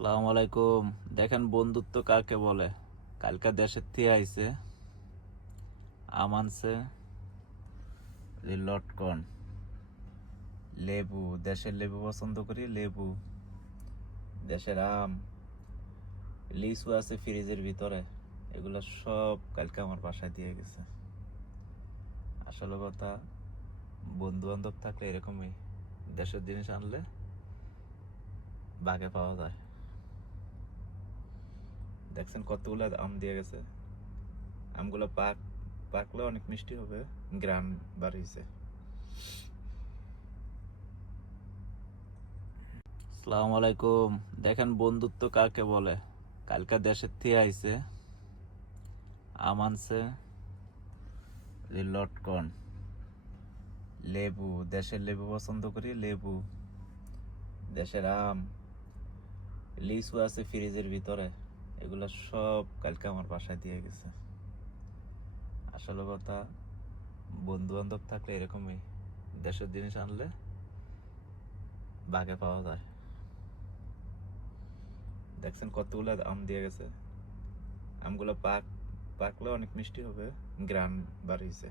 আসসালামু আলাইকুম। দেখেন বন্ধুত্ব কাকে বলে। কালকা দেশের থেকে আইছে, আম আনছে, লটকন, লেবু, দেশের লেবু পছন্দ করি, লেবু, দেশের আম, লিচু আছে ফ্রিজের ভিতরে। এগুলো সব কালকে আমার বাসায় দিয়ে গেছে। আসলে কথা, বন্ধু বান্ধব থাকলে এরকমই, দেশের জিনিস আনলে বাগে পাওয়া যায়। দেখছেন কতগুলো আম দিয়ে গেছে। আমগুলো পাকলে অনেক মিষ্টি হবে, গ্রান বাড়িয়েছে। আসসালামু আলাইকুম। দেখেন বন্ধুত্ব কাকে বলে। কালকা দেশের থেকে আইছে, আম আনছে, লটকন, লেবু, দেশের লেবু পছন্দ করি, লেবু, দেশের আম, লিচু আছে ফ্রিজের ভিতরে। এগুলো সব কালকে আমার বাসায় দিয়ে গেছে। আসলে কথা, বন্ধু বান্ধব থাকলে এরকমই, দেশের জিনিস আনলে বাগে পাওয়া যায়। দেখছেন কতগুলো আম দিয়ে গেছে। আমগুলো পাকলে অনেক মিষ্টি হবে, গ্রান বাড়িয়েছে।